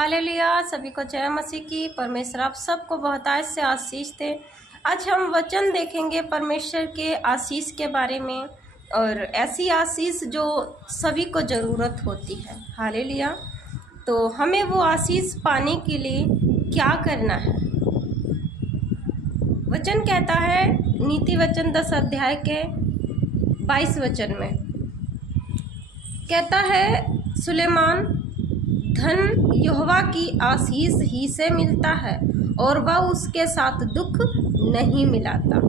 Hallelujah. सभी को जय मसीह की। परमेश्वर आप सबको बहुतायत से आशीष दे। आज हम वचन देखेंगे परमेश्वर के आशीष के बारे में, और ऐसी आशीष जो सभी को ज़रूरत होती है। हालेलुया। तो हमें वो आशीष पाने के लिए क्या करना है? वचन कहता है, नीति वचन 10 अध्याय के 22 वचन में कहता है, सुलेमान, धन यहोवा की आशीष ही से मिलता है और वह उसके साथ दुख नहीं मिलाता।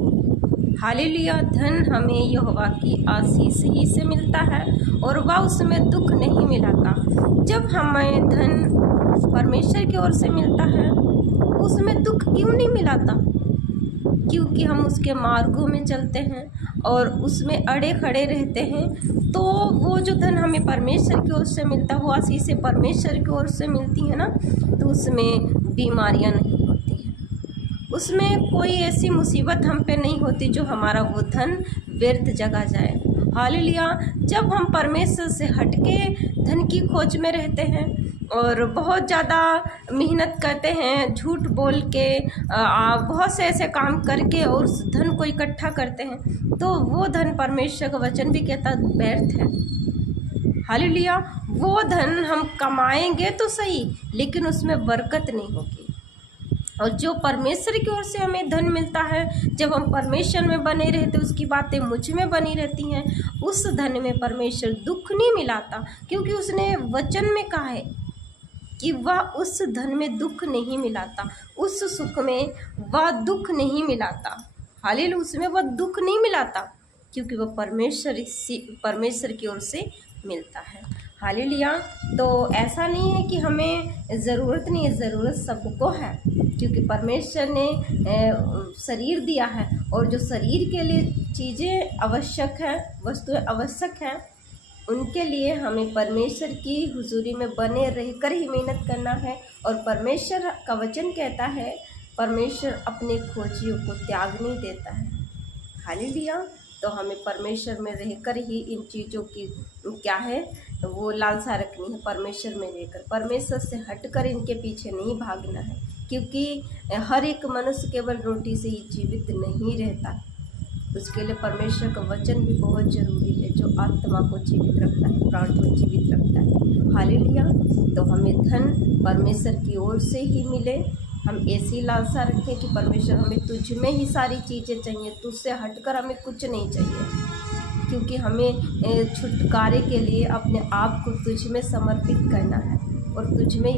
हालेलुया। धन हमें यहोवा की आशीष ही से मिलता है और वह उसमें दुख नहीं मिलाता। जब हमें धन परमेश्वर की ओर से मिलता है, उसमें दुख क्यों नहीं मिलाता? क्योंकि हम उसके मार्गों में चलते हैं और उसमें अड़े खड़े रहते हैं। तो वो जो धन हमें परमेश्वर की ओर से मिलता है, वो आशीष परमेश्वर की ओर से मिलती है ना, तो उसमें बीमारियां नहीं होती हैं, उसमें कोई ऐसी मुसीबत हम पे नहीं होती जो हमारा वो धन व्यर्थ जगा जाए। हालेलुया। जब हम परमेश्वर से हटके धन की खोज में रहते हैं और बहुत ज़्यादा मेहनत करते हैं, झूठ बोल के बहुत से ऐसे काम करके और उस धन को इकट्ठा करते हैं, तो वो धन परमेश्वर का वचन भी कहता व्यर्थ है। हालेलुया। वो धन हम कमाएंगे तो सही, लेकिन उसमें बरकत नहीं होगी। और जो परमेश्वर की ओर से हमें धन मिलता है, जब हम परमेश्वर में बने रहते, उसकी बातें मुझ में बनी रहती हैं, उस धन में परमेश्वर दुख नहीं मिलाता, क्योंकि उसने वचन में कहा है कि वह उस धन में दुख नहीं मिलाता, उस सुख में वह दुख नहीं मिलाता। हालेलुया। उसमें वह दुख नहीं मिलाता, क्योंकि वह परमेश्वर की ओर से मिलता है। हालेलुया। तो ऐसा नहीं है कि हमें ज़रूरत नहीं है, ज़रूरत सबको है, क्योंकि परमेश्वर ने शरीर दिया है, और जो शरीर के लिए चीज़ें आवश्यक हैं, वस्तुएं आवश्यक हैं, उनके लिए हमें परमेश्वर की हुजूरी में बने रहकर ही मेहनत करना है। और परमेश्वर का वचन कहता है, परमेश्वर अपने खोजियों को त्याग नहीं देता है। हालेलुया। तो हमें परमेश्वर में रहकर ही इन चीज़ों की क्या है वो लालसा रखनी है, परमेश्वर में रहकर, परमेश्वर से हटकर इनके पीछे नहीं भागना है, क्योंकि हर एक मनुष्य केवल रोटी से ही जीवित नहीं रहता। उसके लिए परमेश्वर का वचन भी बहुत ज़रूरी है, जो आत्मा को जीवित रखता है, प्राण को जीवित रखता है। हालेलुया। तो हमें धन परमेश्वर की ओर से ही मिले। हम ऐसी लालसा रखें कि परमेश्वर, हमें तुझ में ही सारी चीज़ें चाहिए, तुझसे हटकर हमें कुछ नहीं चाहिए, क्योंकि हमें छुटकारे के लिए अपने आप को तुझ में समर्पित करना है और तुझ में